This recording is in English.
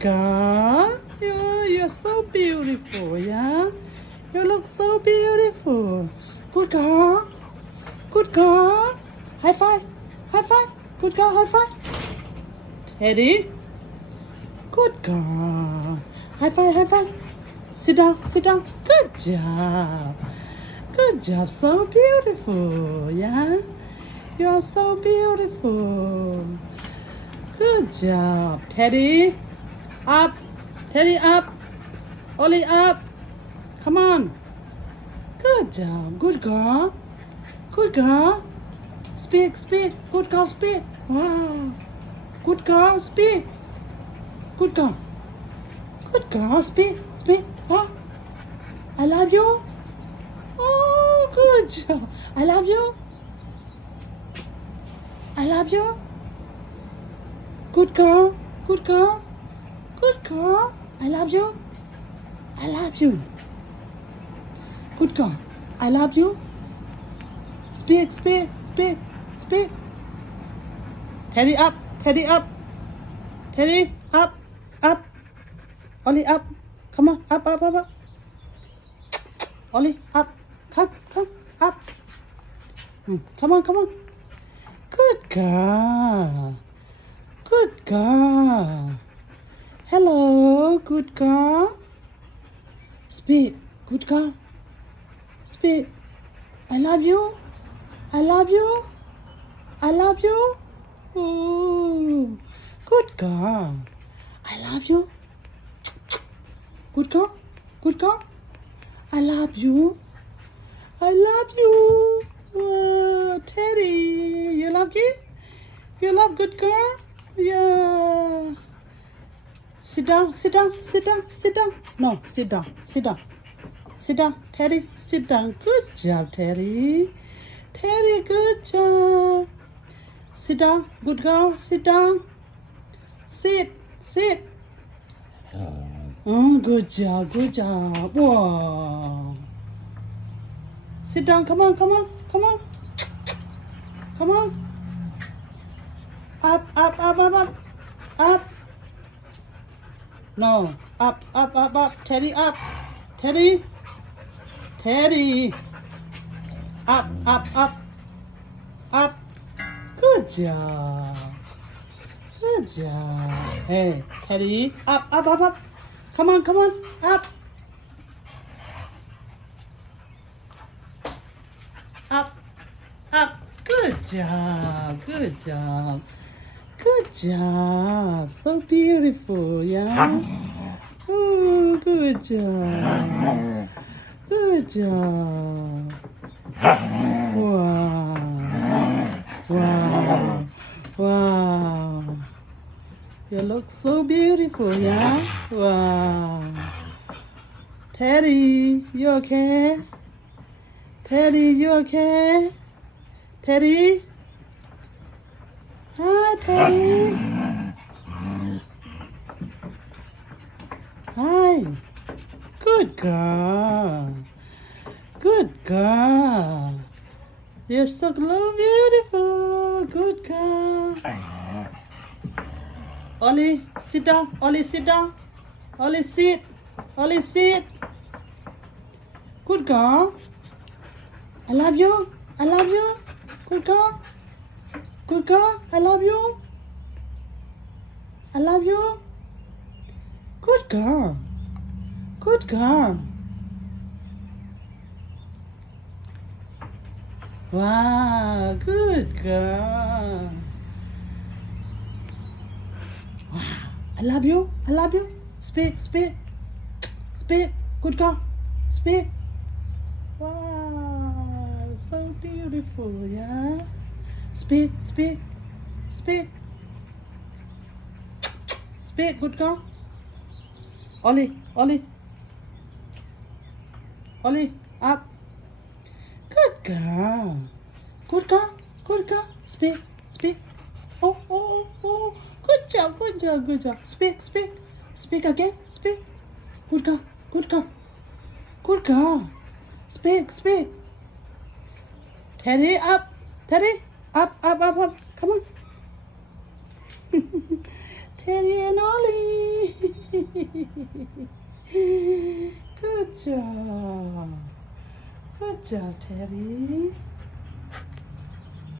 girl. You're so beautiful, yeah? You look so beautiful. Good girl. Good girl. High five. High five. Good girl, high five. Teddy. Good girl. High five, high five. Sit down, sit down. Good job. Good job. So beautiful, yeah? You're so beautiful. Good job, Teddy. Up. Teddy, up. Ollie, up. Come on. Good job. Good girl. Good girl. Speak, speak. Good girl, speak. Wow. Good girl, speak. Good girl. Good girl, speak, speak. What? I love you. Oh, good job. I love you. I love you. Good girl. Good girl. Good girl. I love you. I love you. Good girl. I love you. Speak, speak, speak, speak. Teddy up. Teddy up. Teddy up. Up. Ollie up. Come on. Up, up, up, up. Ollie up. Come, come, up. Come on, come on. Good girl. Good girl. Hello, good girl. Speak, good girl. Speak. I love you. I love you. I love you. Ooh, good girl. I love you. Good girl. Good girl. I love you. I love you. Teddy, you love you? You love good girl? Yeah. Sit down, sit down, sit down, sit down. No, sit down, sit down. Sit down, Teddy, sit down. Good job, Teddy. Teddy, good job. Sit down, good girl, sit down. Sit, sit. Oh, good job, good job. Wow. Sit down, come on, come on, come on. Come on. Up, up, up, up, up. Up. No. Up, up, up, up. Teddy, up. Teddy. Teddy. Up, up, up. Up. Good job. Good job. Hey, Teddy. Up, up, up, up. Come on, come on. Up. Up. Up. Good job. Good job. Good job. So beautiful, yeah? Oh, good job. Good job. Wow. Wow. Wow. You look so beautiful, yeah? Wow. Teddy, you okay? Teddy, you okay? Teddy? Hi, Teddy. Hi. Good girl. Good girl. You're so beautiful. Good girl. Ollie, sit down. Ollie, sit down. Ollie, sit. Ollie, sit. Good girl. I love you. I love you. Good girl. Good girl. I love you. I love you. Good girl. Good girl. Wow, good girl. Wow, I love you. I love you. Speak, speak. Speak. Good girl. Speak. Wow, so beautiful, yeah? Speak, speak, speak. Speak, good girl. Ollie, Ollie. Ollie, up. Good girl. Good girl. Good girl. Speak, speak. Oh, oh, oh, oh. Good job, good job, good job. Speak, speak. Speak again. Speak. Good girl. Good girl. Good girl. Speak, speak. Teddy, up. Teddy, up, up, up, up. Come on. Teddy and Ollie. Good job. Good job, Teddy.